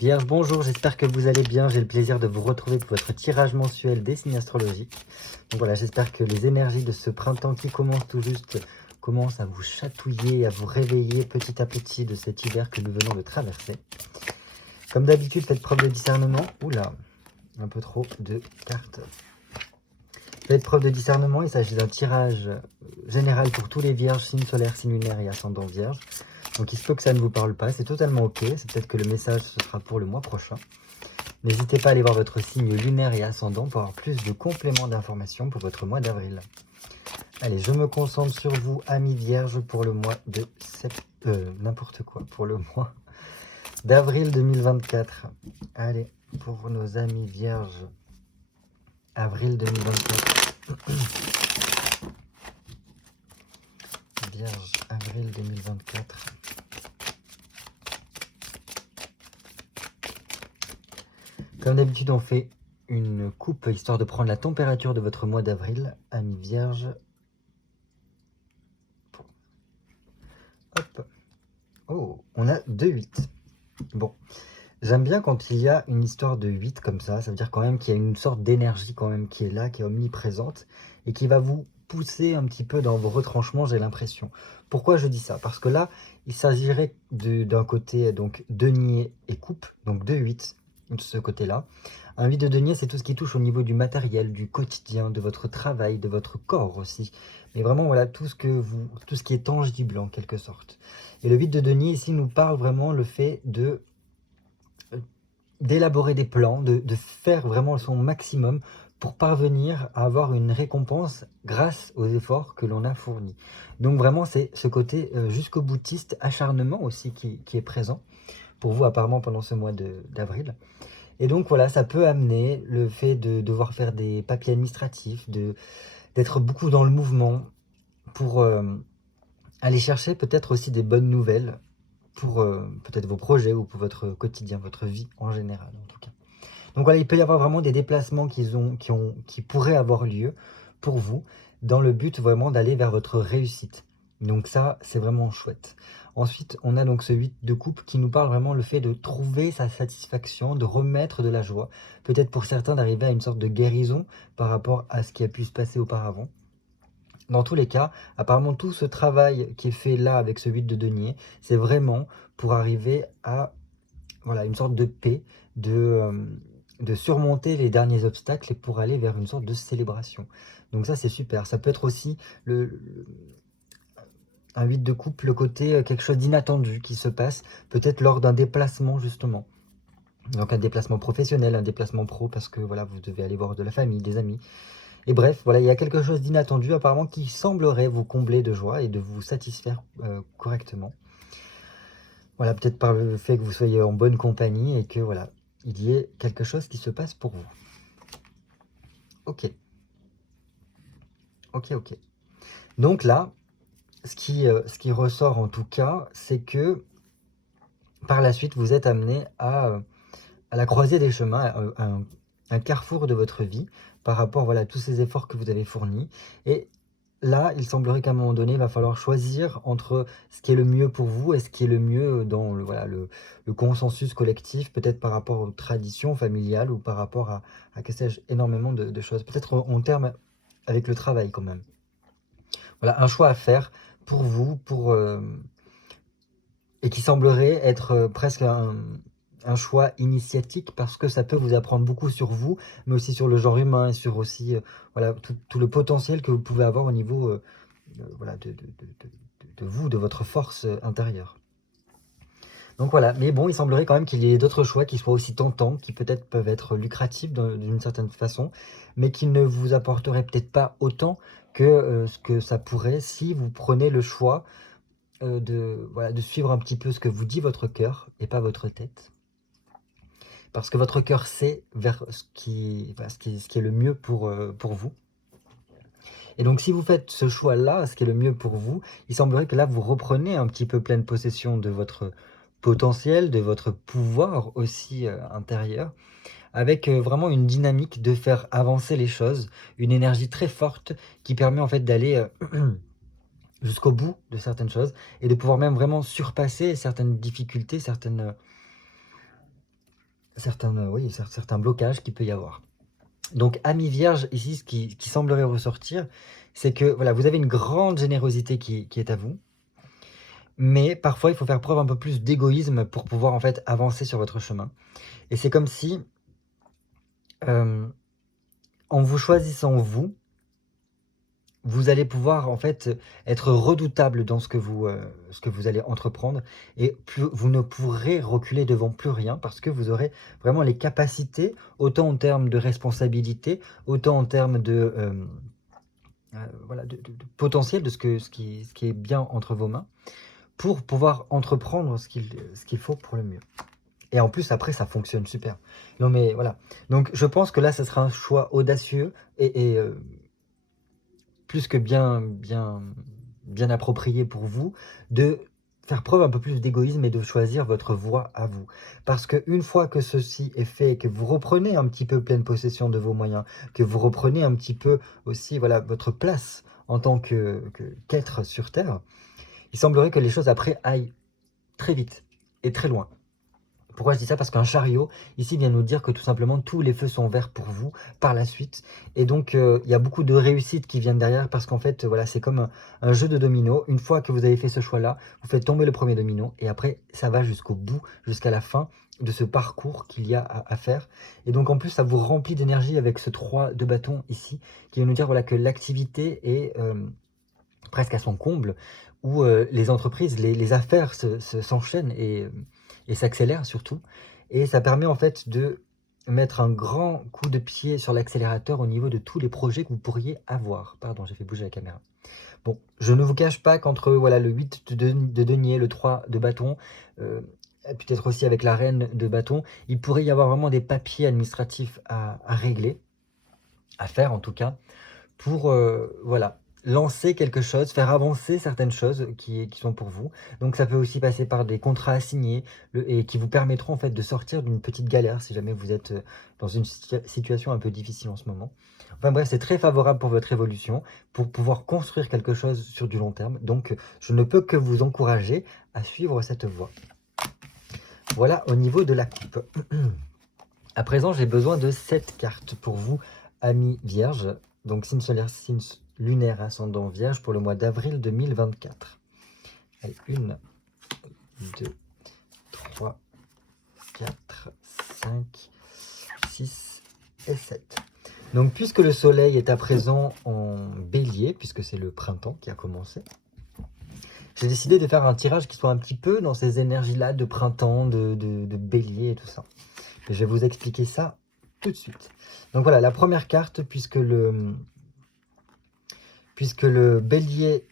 Vierge, bonjour, j'espère que vous allez bien. J'ai le plaisir de vous retrouver pour votre tirage mensuel des signes astrologiques. Donc voilà, j'espère que les énergies de ce printemps qui commence tout juste commencent à vous chatouiller, à vous réveiller petit à petit de cet hiver que nous venons de traverser. Comme d'habitude, faites preuve de discernement. Oula, un peu trop de cartes. Faites preuve de discernement, il s'agit d'un tirage général pour tous les vierges, signes solaires, signes lunaires et ascendant vierge. Donc il se peut que ça ne vous parle pas, c'est totalement ok, c'est peut-être que le message ce sera pour le mois prochain. N'hésitez pas à aller voir votre signe lunaire et ascendant pour avoir plus de compléments d'informations pour votre mois d'avril. Allez, je me concentre sur vous, amis vierges, pour le mois de n'importe quoi, pour le mois d'avril 2024. Allez, pour nos amis vierges, avril 2024. Vierge, avril 2024. Comme d'habitude, on fait une coupe histoire de prendre la température de votre mois d'avril, amis vierges. Hop. Oh, on a 2-8. Bon, j'aime bien quand il y a une histoire de 8 comme ça veut dire quand même qu'il y a une sorte d'énergie quand même qui est là, qui est omniprésente et qui va vous pousser un petit peu dans vos retranchements, j'ai l'impression. Pourquoi je dis ça? Parce que là, il s'agirait d'un côté donc denier et coupe, donc 2-8 de ce côté-là. Un 8 de denier, c'est tout ce qui touche au niveau du matériel, du quotidien, de votre travail, de votre corps aussi. Mais vraiment, voilà, tout ce qui est tangible en quelque sorte. Et le 8 de denier ici nous parle vraiment le fait d'élaborer des plans, de faire vraiment son maximum pour parvenir à avoir une récompense grâce aux efforts que l'on a fournis. Donc vraiment, c'est ce côté jusqu'au boutiste, acharnement aussi qui est présent pour vous apparemment pendant ce mois d'avril. Et donc voilà, ça peut amener le fait de devoir faire des papiers administratifs, d'être beaucoup dans le mouvement pour aller chercher peut-être aussi des bonnes nouvelles pour peut-être vos projets ou pour votre quotidien, votre vie en général en tout cas. Donc voilà, il peut y avoir vraiment des déplacements qui pourraient avoir lieu pour vous, dans le but vraiment d'aller vers votre réussite. Donc ça, c'est vraiment chouette. Ensuite, on a donc ce 8 de coupe qui nous parle vraiment le fait de trouver sa satisfaction, de remettre de la joie. Peut-être pour certains d'arriver à une sorte de guérison par rapport à ce qui a pu se passer auparavant. Dans tous les cas, apparemment tout ce travail qui est fait là avec ce 8 de denier, c'est vraiment pour arriver à voilà, une sorte de paix, de surmonter les derniers obstacles et pour aller vers une sorte de célébration. Donc ça, c'est super. Ça peut être aussi un 8 de coupe, le côté quelque chose d'inattendu qui se passe, peut-être lors d'un déplacement justement. Donc un déplacement professionnel, un déplacement pro, parce que voilà, vous devez aller voir de la famille, des amis. Et bref, voilà, il y a quelque chose d'inattendu apparemment qui semblerait vous combler de joie et de vous satisfaire correctement. Voilà, peut-être par le fait que vous soyez en bonne compagnie et que voilà, il y ait quelque chose qui se passe pour vous. Ok. Ok, ok. Donc là, ce qui ressort en tout cas, c'est que par la suite, vous êtes amené à la croisée des chemins, à un carrefour de votre vie par rapport voilà, à tous ces efforts que vous avez fournis. Et là, il semblerait qu'à un moment donné, il va falloir choisir entre ce qui est le mieux pour vous et ce qui est le mieux dans le consensus collectif, peut-être par rapport aux traditions familiales ou par rapport à que sais-je, énormément de choses. Peut-être en termes avec le travail quand même. Voilà, un choix à faire pour vous, et qui semblerait être presque un choix initiatique parce que ça peut vous apprendre beaucoup sur vous, mais aussi sur le genre humain et sur aussi voilà, tout le potentiel que vous pouvez avoir au niveau voilà, de vous, de votre force intérieure. Donc voilà, mais bon, il semblerait quand même qu'il y ait d'autres choix qui soient aussi tentants, qui peut-être peuvent être lucratifs d'une certaine façon, mais qui ne vous apporteraient peut-être pas autant que ce que ça pourrait si vous prenez le choix voilà, de suivre un petit peu ce que vous dit votre cœur et pas votre tête. Parce que votre cœur sait vers voilà, ce qui est le mieux pour vous. Et donc si vous faites ce choix-là, ce qui est le mieux pour vous, il semblerait que là vous reprenez un petit peu pleine possession de votre potentiel, de votre pouvoir aussi intérieur, avec vraiment une dynamique de faire avancer les choses, une énergie très forte qui permet en fait d'aller jusqu'au bout de certaines choses et de pouvoir même vraiment surpasser certaines difficultés, certaines certains blocages qu'il peut y avoir. Donc, amis vierges, ici, ce qui semblerait ressortir, c'est que voilà, vous avez une grande générosité qui est à vous, mais parfois, il faut faire preuve un peu plus d'égoïsme pour pouvoir en fait avancer sur votre chemin. Et c'est comme si, en vous choisissant vous allez pouvoir en fait être redoutable dans ce que vous allez entreprendre et vous ne pourrez reculer devant plus rien parce que vous aurez vraiment les capacités, autant en termes de responsabilité, autant en termes de, voilà, de potentiel de ce qui est bien entre vos mains pour pouvoir entreprendre ce qu'il faut pour le mieux. Et en plus, après, ça fonctionne super. Non, mais voilà. Donc, je pense que là, ça sera un choix audacieux et plus que bien approprié pour vous de faire preuve un peu plus d'égoïsme et de choisir votre voie à vous. Parce qu'une fois que ceci est fait et que vous reprenez un petit peu pleine possession de vos moyens, que vous reprenez un petit peu aussi voilà, votre place en tant qu'être sur Terre, il semblerait que les choses après aillent très vite et très loin. Pourquoi je dis ça? Parce qu'un chariot, ici, vient nous dire que tout simplement, tous les feux sont verts pour vous par la suite. Et donc, il y a beaucoup de réussites qui viennent derrière parce qu'en fait, voilà, c'est comme un jeu de domino. Une fois que vous avez fait ce choix-là, vous faites tomber le premier domino et après, ça va jusqu'au bout, jusqu'à la fin de ce parcours qu'il y a à faire. Et donc, en plus, ça vous remplit d'énergie avec ce 3 de bâton ici, qui vient nous dire voilà, que l'activité est presque à son comble, où les entreprises, les affaires s'enchaînent et s'accélèrent surtout. Et ça permet en fait de mettre un grand coup de pied sur l'accélérateur au niveau de tous les projets que vous pourriez avoir. Pardon, j'ai fait bouger la caméra. Bon, je ne vous cache pas qu'entre voilà, le 8 de denier, le 3 de bâton, peut-être aussi avec la reine de bâton, il pourrait y avoir vraiment des papiers administratifs à régler, à faire en tout cas, pour voilà, lancer quelque chose, faire avancer certaines choses qui sont pour vous. Donc ça peut aussi passer par des contrats à signer et qui vous permettront en fait de sortir d'une petite galère si jamais vous êtes dans une situation un peu difficile en ce moment. Enfin bref, c'est très favorable pour votre évolution, pour pouvoir construire quelque chose sur du long terme. Donc je ne peux que vous encourager à suivre cette voie. Voilà au niveau de la coupe. À présent, j'ai besoin de 7 cartes pour vous, amis vierges. Donc signe solaire, signe lunaire ascendant vierge pour le mois d'avril 2024. Allez, 1, 2, 3, 4, 5, 6 et 7. Donc puisque le soleil est à présent en bélier, puisque c'est le printemps qui a commencé, j'ai décidé de faire un tirage qui soit un petit peu dans ces énergies-là de printemps, de bélier et tout ça. Je vais vous expliquer ça tout de suite. Donc voilà, la première carte, puisque le bélier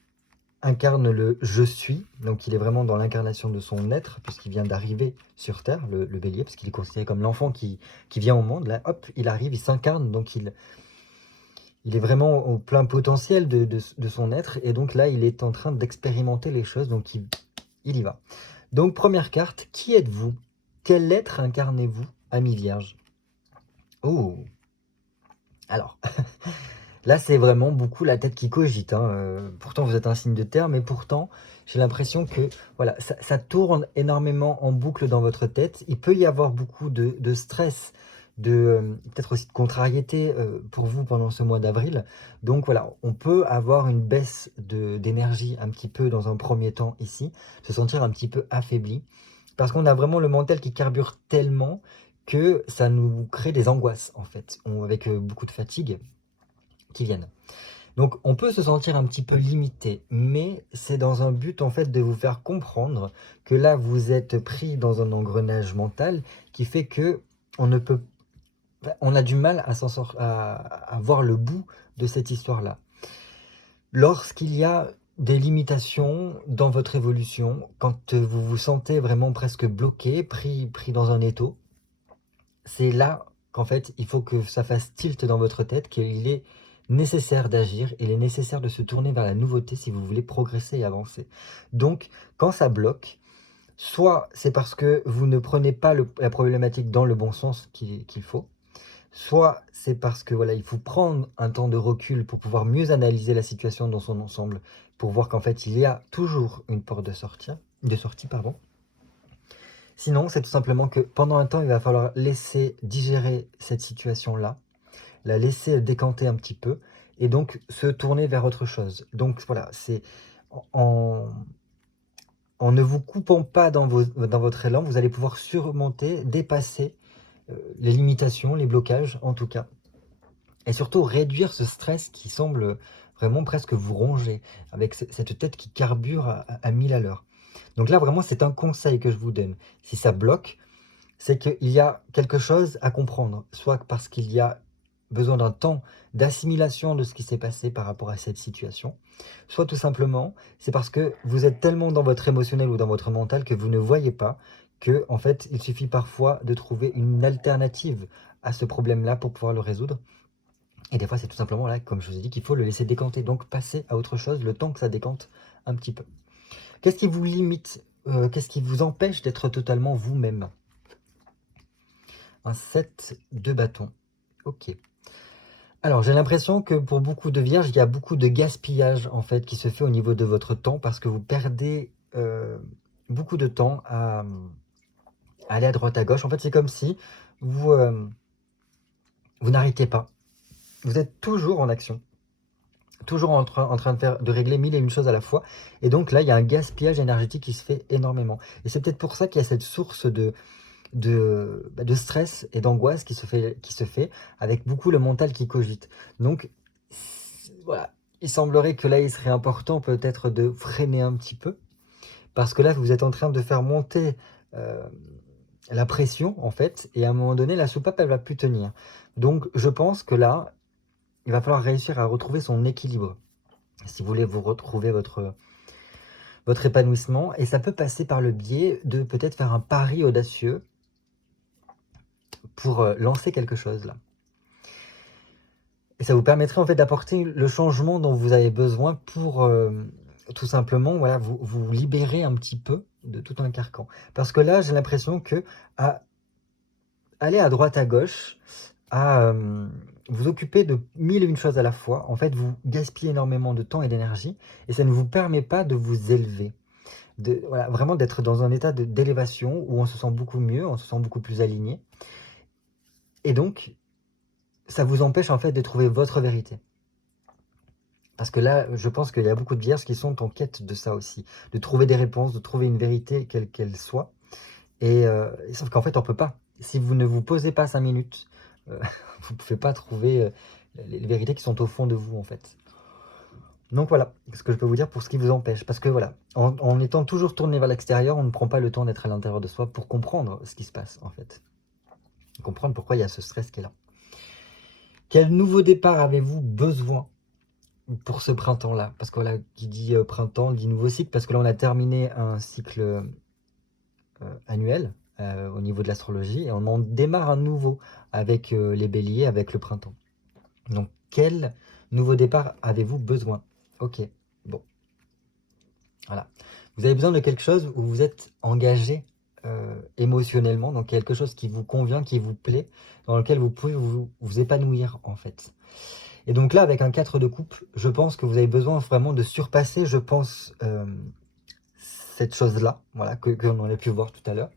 incarne le « je suis », donc il est vraiment dans l'incarnation de son être, puisqu'il vient d'arriver sur Terre, le bélier, parce qu'il est considéré comme l'enfant qui vient au monde. Là, hop, il arrive, il s'incarne, donc il est vraiment au plein potentiel de son être, et donc là, il est en train d'expérimenter les choses, donc il y va. Donc, première carte, qui êtes-vous? Quel être incarnez-vous, ami vierge? Oh! Alors, là, c'est vraiment beaucoup la tête qui cogite, hein. Pourtant, vous êtes un signe de terre, mais pourtant, j'ai l'impression que voilà, ça tourne énormément en boucle dans votre tête. Il peut y avoir beaucoup de stress, peut-être aussi de contrariété pour vous pendant ce mois d'avril. Donc voilà, on peut avoir une baisse d'énergie un petit peu dans un premier temps ici, se sentir un petit peu affaibli, parce qu'on a vraiment le mental qui carbure tellement que ça nous crée des angoisses, en fait, avec beaucoup de fatigue qui viennent. Donc on peut se sentir un petit peu limité, mais c'est dans un but en fait de vous faire comprendre que là vous êtes pris dans un engrenage mental qui fait que on a du mal à voir le bout de cette histoire-là. Lorsqu'il y a des limitations dans votre évolution, quand vous vous sentez vraiment presque bloqué, pris dans un étau, c'est là qu'en fait, il faut que ça fasse tilt dans votre tête, qu'il est nécessaire d'agir, il est nécessaire de se tourner vers la nouveauté si vous voulez progresser et avancer. Donc, quand ça bloque, soit c'est parce que vous ne prenez pas la problématique dans le bon sens qu'il faut, soit c'est parce que voilà, il faut prendre un temps de recul pour pouvoir mieux analyser la situation dans son ensemble, pour voir qu'en fait, il y a toujours une porte de sortie, pardon. Sinon, c'est tout simplement que pendant un temps, il va falloir laisser digérer cette situation-là, la laisser décanter un petit peu et donc se tourner vers autre chose. Donc voilà, c'est en en ne vous coupant pas dans votre élan, vous allez pouvoir surmonter, dépasser, les limitations, les blocages en tout cas et surtout réduire ce stress qui semble, vraiment presque vous ronger avec cette tête qui carbure à 1000 à l'heure. Donc là, vraiment, c'est un conseil que je vous donne. Si ça bloque, c'est qu'il y a quelque chose à comprendre, soit parce qu'il y a besoin d'un temps d'assimilation de ce qui s'est passé par rapport à cette situation, soit tout simplement, c'est parce que vous êtes tellement dans votre émotionnel ou dans votre mental que vous ne voyez pas que, en fait, il suffit parfois de trouver une alternative à ce problème-là pour pouvoir le résoudre. Et des fois, c'est tout simplement là, comme je vous ai dit, qu'il faut le laisser décanter, donc passer à autre chose le temps que ça décante un petit peu. Qu'est-ce qui vous limite? Qu'est-ce qui vous empêche d'être totalement vous-même? Un 7 de bâton. Ok. Alors, j'ai l'impression que pour beaucoup de vierges, il y a beaucoup de gaspillage en fait qui se fait au niveau de votre temps parce que vous perdez beaucoup de temps à aller à droite à gauche. En fait, c'est comme si vous, vous n'arrêtez pas. Vous êtes toujours en action, toujours en train de régler mille et une choses à la fois. Et donc là, il y a un gaspillage énergétique qui se fait énormément. Et c'est peut-être pour ça qu'il y a cette source de stress et d'angoisse qui se fait avec beaucoup le mental qui cogite. Donc voilà, il semblerait que là, il serait important peut-être de freiner un petit peu, parce que là, vous êtes en train de faire monter euh, la pression, en fait, et à un moment donné, la soupape, elle va plus tenir. Donc je pense que là, il va falloir réussir à retrouver son équilibre, si vous voulez vous retrouver votre épanouissement, et ça peut passer par le biais de peut-être faire un pari audacieux pour lancer quelque chose là. Et ça vous permettrait en fait d'apporter le changement dont vous avez besoin pour tout simplement voilà, vous libérer un petit peu de tout un carcan. Parce que là, j'ai l'impression que à aller à droite à gauche, à vous occuper de mille et une choses à la fois, en fait, vous gaspillez énormément de temps et d'énergie et ça ne vous permet pas de vous élever. Voilà, vraiment d'être dans un état d'élévation où on se sent beaucoup mieux, on se sent beaucoup plus aligné. Et donc, ça vous empêche en fait de trouver votre vérité. Parce que là, je pense qu'il y a beaucoup de vierges qui sont en quête de ça aussi, de trouver des réponses, de trouver une vérité quelle qu'elle soit. Et sauf qu'en fait, on peut pas. Si vous ne vous posez pas 5 minutes, vous ne pouvez pas trouver les vérités qui sont au fond de vous, en fait. Donc voilà, ce que je peux vous dire pour ce qui vous empêche. Parce que voilà, en étant toujours tourné vers l'extérieur, on ne prend pas le temps d'être à l'intérieur de soi pour comprendre ce qui se passe, en fait. Comprendre pourquoi il y a ce stress qui est là. Quel nouveau départ avez-vous besoin pour ce printemps-là? Parce que voilà, qui dit printemps, dit nouveau cycle, parce que là, on a terminé un cycle annuel au niveau de l'astrologie, et on en démarre un nouveau avec les béliers, avec le printemps. Donc, quel nouveau départ avez-vous besoin? Ok, bon, voilà. Vous avez besoin de quelque chose où vous êtes engagé émotionnellement, donc quelque chose qui vous convient, qui vous plaît, dans lequel vous pouvez vous épanouir, en fait. Et donc là, avec un 4 de coupe, je pense que vous avez besoin vraiment de surpasser, je pense, cette chose-là, voilà, qu'on a pu voir tout à l'heure.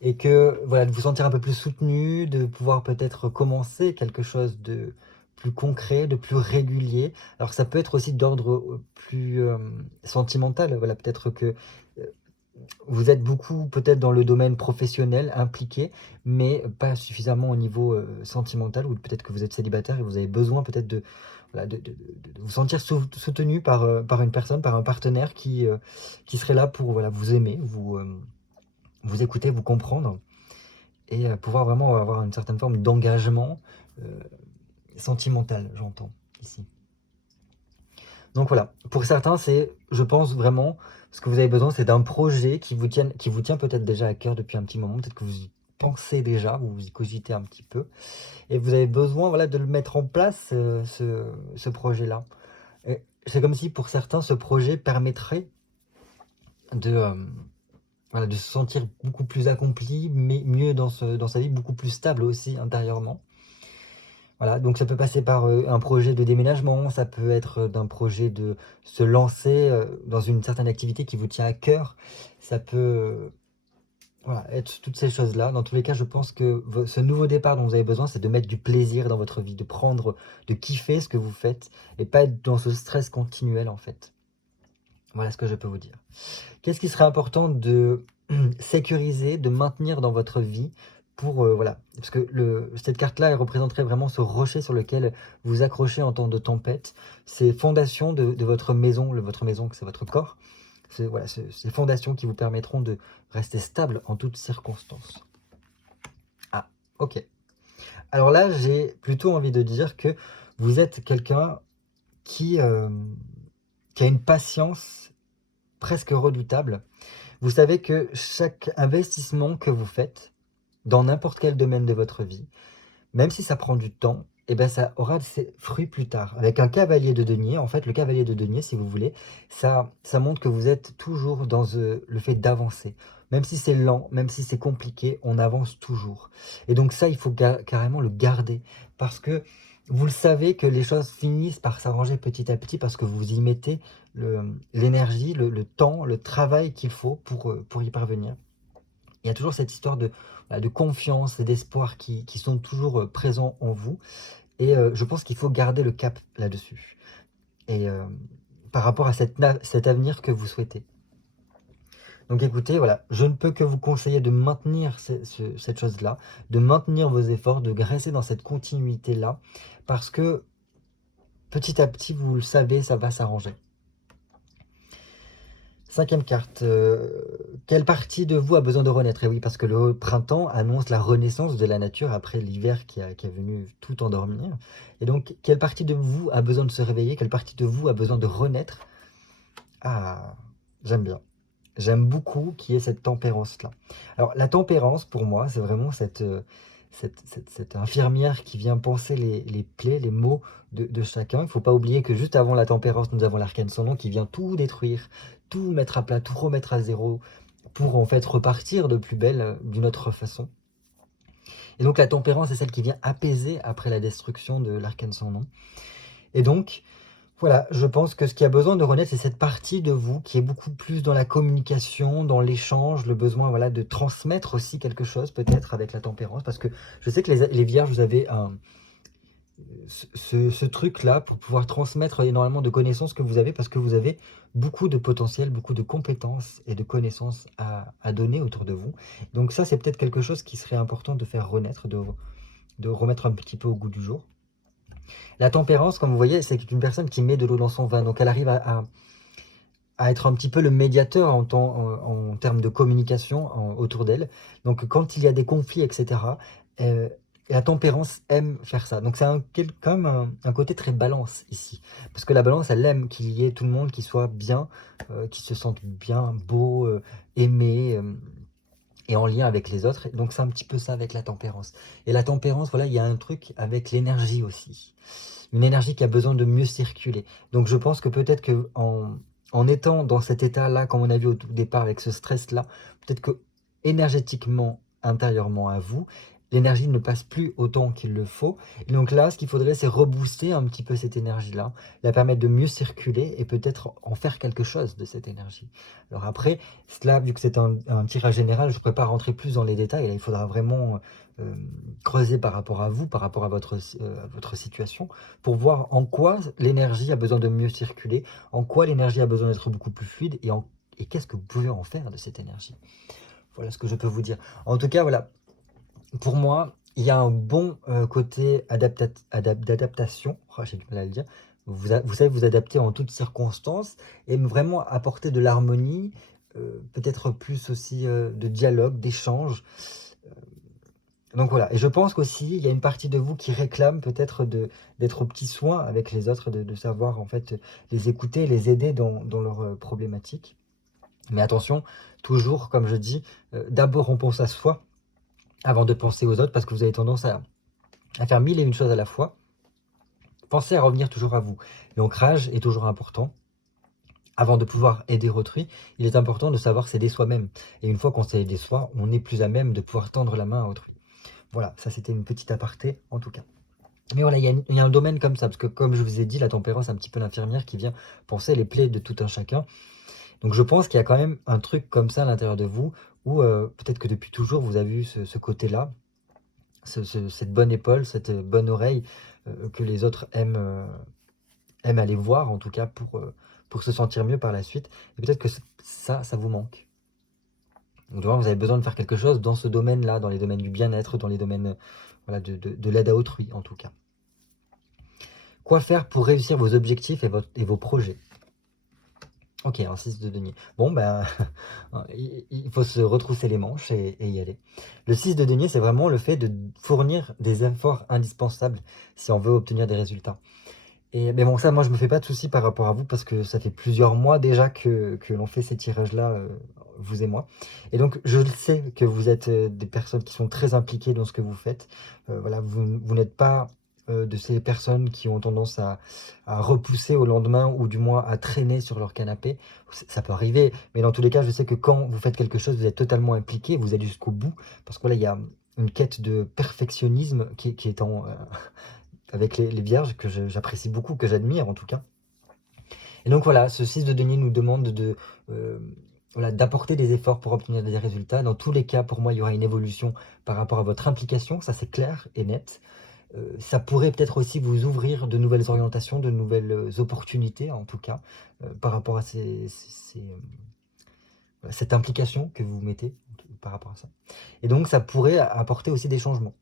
Et que, voilà, de vous sentir un peu plus soutenu, de pouvoir peut-être commencer quelque chose de plus concret, de plus régulier. Alors ça peut être aussi d'ordre plus sentimental, voilà, peut-être que vous êtes beaucoup peut-être dans le domaine professionnel impliqué, mais pas suffisamment au niveau sentimental, ou peut-être que vous êtes célibataire et vous avez besoin peut-être de, voilà, de vous sentir soutenu par une personne, par un partenaire qui serait là pour voilà, vous aimer, vous écouter, vous comprendre, et pouvoir vraiment avoir une certaine forme d'engagement sentimental, j'entends ici. Donc voilà, pour certains, c'est, je pense vraiment, ce que vous avez besoin, c'est d'un projet qui vous tient peut-être déjà à cœur depuis un petit moment, peut-être que vous y pensez déjà, vous y cogitez un petit peu, et vous avez besoin voilà, de le mettre en place, ce projet-là. Et c'est comme si pour certains, ce projet permettrait de, voilà, de se sentir beaucoup plus accompli, mais mieux dans sa vie, beaucoup plus stable aussi intérieurement. Voilà, donc ça peut passer par un projet de déménagement, ça peut être d'un projet de se lancer dans une certaine activité qui vous tient à cœur, ça peut Voilà, et toutes ces choses-là. Dans tous les cas, je pense que ce nouveau départ dont vous avez besoin, c'est de mettre du plaisir dans votre vie, de kiffer ce que vous faites et pas être dans ce stress continuel en fait. Voilà ce que je peux vous dire. Qu'est-ce qui serait important de sécuriser, de maintenir dans votre vie pour, voilà, parce que cette carte-là, elle représenterait vraiment ce rocher sur lequel vous accrochez en temps de tempête, ces fondations de votre maison, votre maison, c'est votre corps, voilà, ces fondations qui vous permettront de rester stable en toutes circonstances. Ah, ok. Alors là, j'ai plutôt envie de dire que vous êtes quelqu'un qui, qui a une patience presque redoutable. Vous savez que chaque investissement que vous faites, dans n'importe quel domaine de votre vie, même si ça prend du temps, eh ben ça aura ses fruits plus tard. Avec un cavalier de denier, en fait, le cavalier de denier, si vous voulez, ça montre que vous êtes toujours dans le fait d'avancer. Même si c'est lent, même si c'est compliqué, on avance toujours. Et donc ça, il faut carrément le garder. Parce que vous le savez que les choses finissent par s'arranger petit à petit parce que vous y mettez l'énergie, le temps, le travail qu'il faut pour y parvenir. Il y a toujours cette histoire voilà, de confiance et d'espoir qui sont toujours présents en vous. Et je pense qu'il faut garder le cap là-dessus. Et par rapport à cet avenir que vous souhaitez. Donc écoutez, voilà, je ne peux que vous conseiller de maintenir cette chose-là, de maintenir vos efforts, de rester dans cette continuité-là, parce que petit à petit, vous le savez, ça va s'arranger. Cinquième carte, quelle partie de vous a besoin de renaître? Et oui, parce que le printemps annonce la renaissance de la nature après l'hiver qui est venu tout endormir. Et donc, quelle partie de vous a besoin de se réveiller? Quelle partie de vous a besoin de renaître? Ah, j'aime bien. J'aime beaucoup qu'il y ait cette tempérance-là. Alors, la tempérance, pour moi, c'est vraiment cette infirmière qui vient penser les plaies, les maux de chacun. Il ne faut pas oublier que juste avant la tempérance, nous avons l'arcane sans nom qui vient tout détruire, tout mettre à plat, tout remettre à zéro, pour en fait repartir de plus belle, d'une autre façon. Et donc la tempérance est celle qui vient apaiser après la destruction de l'arcane sans nom. Et donc, voilà, je pense que ce qui a besoin de renaître, c'est cette partie de vous qui est beaucoup plus dans la communication, dans l'échange, le besoin voilà, de transmettre aussi quelque chose peut-être avec la tempérance. Parce que je sais que les vierges, vous avez ce truc-là pour pouvoir transmettre énormément de connaissances que vous avez parce que vous avez beaucoup de potentiel, beaucoup de compétences et de connaissances à donner autour de vous. Donc ça, c'est peut-être quelque chose qui serait important de faire renaître, de remettre un petit peu au goût du jour. La tempérance, comme vous voyez, c'est une personne qui met de l'eau dans son vin. Donc elle arrive à être un petit peu le médiateur en termes de communication autour d'elle. Donc quand il y a des conflits, etc., la tempérance aime faire ça. Donc c'est quand même un côté très balance ici. Parce que la balance, elle aime qu'il y ait tout le monde qui soit bien, qui se sente bien, beau, aimé, et en lien avec les autres. Donc c'est un petit peu ça avec la tempérance. Et la tempérance, voilà, il y a un truc avec l'énergie aussi. Une énergie qui a besoin de mieux circuler. Donc je pense que peut-être que en étant dans cet état-là, comme on a vu au tout départ avec ce stress-là, peut-être que énergétiquement, intérieurement à vous, l'énergie ne passe plus autant qu'il le faut. Et donc là, ce qu'il faudrait, c'est rebooster un petit peu cette énergie-là, la permettre de mieux circuler et peut-être en faire quelque chose de cette énergie. Alors après, cela, vu que c'est un tirage général, je ne pourrais pas rentrer plus dans les détails. Là, il faudra vraiment creuser par rapport à vous, par rapport à votre situation, pour voir en quoi l'énergie a besoin de mieux circuler, en quoi l'énergie a besoin d'être beaucoup plus fluide et qu'est-ce que vous pouvez en faire de cette énergie. Voilà ce que je peux vous dire. En tout cas, voilà, pour moi, il y a un bon côté d'adaptation, oh, j'ai du mal à le dire, vous savez vous adapter en toutes circonstances et vraiment apporter de l'harmonie, peut-être plus aussi de dialogue, d'échange. Donc voilà, et je pense qu'aussi, il y a une partie de vous qui réclame peut-être d'être au petit soin avec les autres, de savoir en fait les écouter, les aider dans leurs problématiques. Mais attention, toujours, comme je dis, d'abord on pense à soi avant de penser aux autres, parce que vous avez tendance à faire mille et une choses à la fois. Pensez à revenir toujours à vous. L'ancrage est toujours important. Avant de pouvoir aider autrui, il est important de savoir s'aider soi-même. Et une fois qu'on s'est aidé soi, on est plus à même de pouvoir tendre la main à autrui. Voilà, ça c'était une petite aparté en tout cas. Mais voilà, il y a un domaine comme ça, parce que comme je vous ai dit, la tempérance, c'est un petit peu l'infirmière qui vient penser les plaies de tout un chacun. Donc je pense qu'il y a quand même un truc comme ça à l'intérieur de vous, ou peut-être que depuis toujours vous avez eu ce côté-là, cette bonne épaule, cette bonne oreille que les autres aiment aller voir, en tout cas pour se sentir mieux par la suite. Et peut-être que ça vous manque. Donc, vous avez besoin de faire quelque chose dans ce domaine-là, dans les domaines du bien-être, dans les domaines voilà, de l'aide à autrui, en tout cas. Quoi faire pour réussir vos objectifs et vos projets? Ok, un 6 de denier. Bon, ben, il faut se retrousser les manches et y aller. Le 6 de denier, c'est vraiment le fait de fournir des efforts indispensables si on veut obtenir des résultats. Mais bon, ça, moi, je me fais pas de soucis par rapport à vous parce que ça fait plusieurs mois déjà que l'on fait ces tirages-là, vous et moi. Et donc, je le sais que vous êtes des personnes qui sont très impliquées dans ce que vous faites. Voilà, vous n'êtes pas de ces personnes qui ont tendance à repousser au lendemain ou du moins à traîner sur leur canapé. Ça peut arriver, mais dans tous les cas, je sais que quand vous faites quelque chose, vous êtes totalement impliqué, vous allez jusqu'au bout parce que voilà, il y a une quête de perfectionnisme qui est avec les vierges que j'apprécie beaucoup, que j'admire en tout cas. Et donc voilà, ce 6 de denier nous demande voilà, d'apporter des efforts pour obtenir des résultats. Dans tous les cas, pour moi, il y aura une évolution par rapport à votre implication, ça c'est clair et net. Ça pourrait peut-être aussi vous ouvrir de nouvelles orientations, de nouvelles opportunités en tout cas, par rapport à cette implication que vous mettez par rapport à ça. Et donc ça pourrait apporter aussi des changements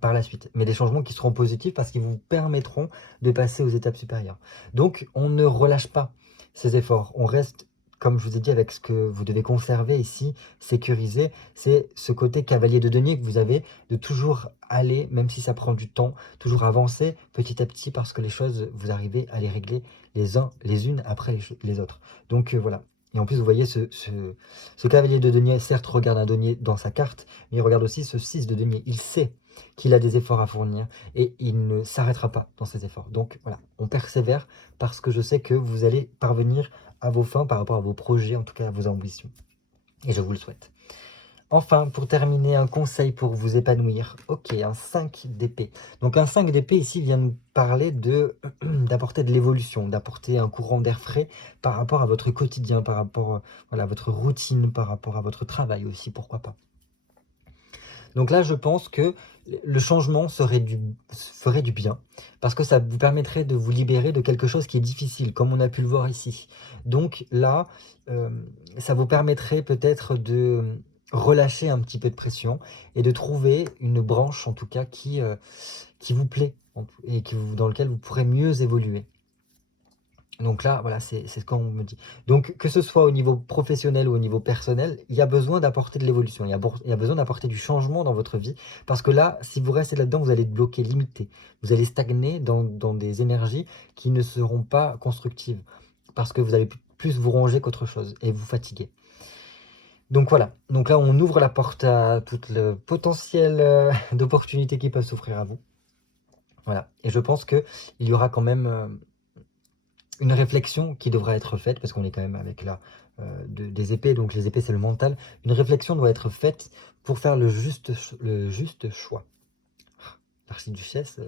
par la suite, mais des changements qui seront positifs parce qu'ils vous permettront de passer aux étapes supérieures. Donc on ne relâche pas ces efforts, on reste, comme je vous ai dit, avec ce que vous devez conserver ici, sécuriser, c'est ce côté cavalier de denier que vous avez, de toujours aller, même si ça prend du temps, toujours avancer petit à petit parce que les choses, vous arrivez à les régler les unes après les autres. Donc voilà. Et en plus, vous voyez, ce cavalier de denier, certes, regarde un denier dans sa carte, mais il regarde aussi ce 6 de denier. Il sait qu'il a des efforts à fournir et il ne s'arrêtera pas dans ses efforts. Donc voilà, on persévère parce que je sais que vous allez parvenir à vos fins par rapport à vos projets, en tout cas à vos ambitions. Et je vous le souhaite. Enfin, pour terminer, un conseil pour vous épanouir. Ok, un 5 d'épée. Donc un 5 d'épée ici vient nous parler d'apporter de l'évolution, d'apporter un courant d'air frais par rapport à votre quotidien, par rapport voilà, à votre routine, par rapport à votre travail aussi, pourquoi pas. Donc là, je pense que le changement ferait du bien, parce que ça vous permettrait de vous libérer de quelque chose qui est difficile, comme on a pu le voir ici. Donc là, ça vous permettrait peut-être de relâcher un petit peu de pression et de trouver une branche, en tout cas, qui vous plaît et dans lequel vous pourrez mieux évoluer. Donc là, voilà, c'est ce qu'on me dit. Donc, que ce soit au niveau professionnel ou au niveau personnel, il y a besoin d'apporter de l'évolution. Il y a besoin d'apporter du changement dans votre vie. Parce que là, si vous restez là-dedans, vous allez être bloqué, limité. Vous allez stagner dans des énergies qui ne seront pas constructives. Parce que vous allez plus vous ronger qu'autre chose et vous fatiguer. Donc voilà. Donc là, on ouvre la porte à tout le potentiel d'opportunités qui peuvent s'offrir à vous. Voilà. Et je pense qu'il y aura quand même une réflexion qui devra être faite, parce qu'on est quand même avec des épées, donc les épées c'est le mental, une réflexion doit être faite pour faire le juste choix. L'archiduchesse,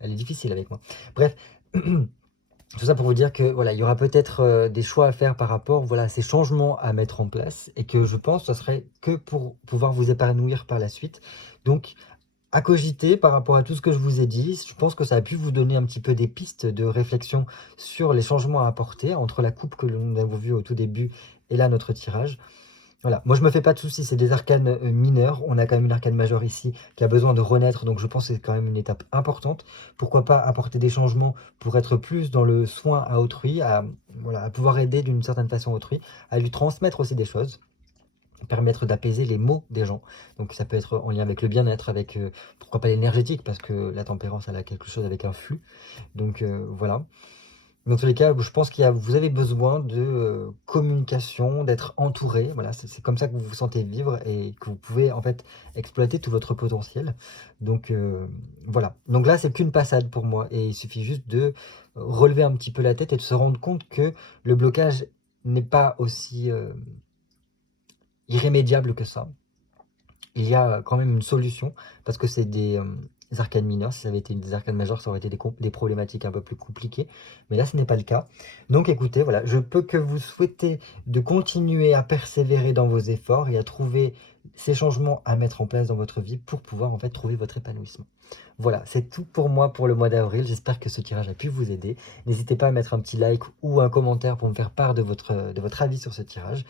elle est difficile avec moi. Bref, tout ça pour vous dire que voilà, il y aura peut-être des choix à faire par rapport voilà, à ces changements à mettre en place, et que je pense que ce serait que pour pouvoir vous épanouir par la suite. Donc à cogiter par rapport à tout ce que je vous ai dit. Je pense que ça a pu vous donner un petit peu des pistes de réflexion sur les changements à apporter entre la coupe que nous avons vue au tout début et là notre tirage. Voilà, moi je me fais pas de soucis, c'est des arcanes mineurs. On a quand même une arcane majeure ici qui a besoin de renaître, donc je pense que c'est quand même une étape importante. Pourquoi pas apporter des changements pour être plus dans le soin à autrui, voilà, à pouvoir aider d'une certaine façon autrui, à lui transmettre aussi des choses, permettre d'apaiser les maux des gens. Donc ça peut être en lien avec le bien-être, avec pourquoi pas l'énergétique, parce que la tempérance elle a quelque chose avec un flux. Donc voilà. Dans tous les cas, je pense vous avez besoin de communication, d'être entouré. Voilà, c'est comme ça que vous vous sentez vivre et que vous pouvez en fait exploiter tout votre potentiel. Donc voilà. Donc là, c'est qu'une passade pour moi et il suffit juste de relever un petit peu la tête et de se rendre compte que le blocage n'est pas aussi irrémédiable que ça. Il y a quand même une solution parce que c'est arcanes mineures. Si ça avait été des arcanes majeures, ça aurait été des problématiques un peu plus compliquées. Mais là, ce n'est pas le cas. Donc écoutez, voilà, je peux que vous souhaiter de continuer à persévérer dans vos efforts et à trouver ces changements à mettre en place dans votre vie pour pouvoir en fait trouver votre épanouissement. Voilà, c'est tout pour moi pour le mois d'avril. J'espère que ce tirage a pu vous aider. N'hésitez pas à mettre un petit like ou un commentaire pour me faire part de votre avis sur ce tirage.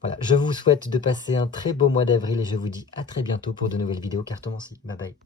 Voilà, je vous souhaite de passer un très beau mois d'avril et je vous dis à très bientôt pour de nouvelles vidéos cartomancie. Bye bye.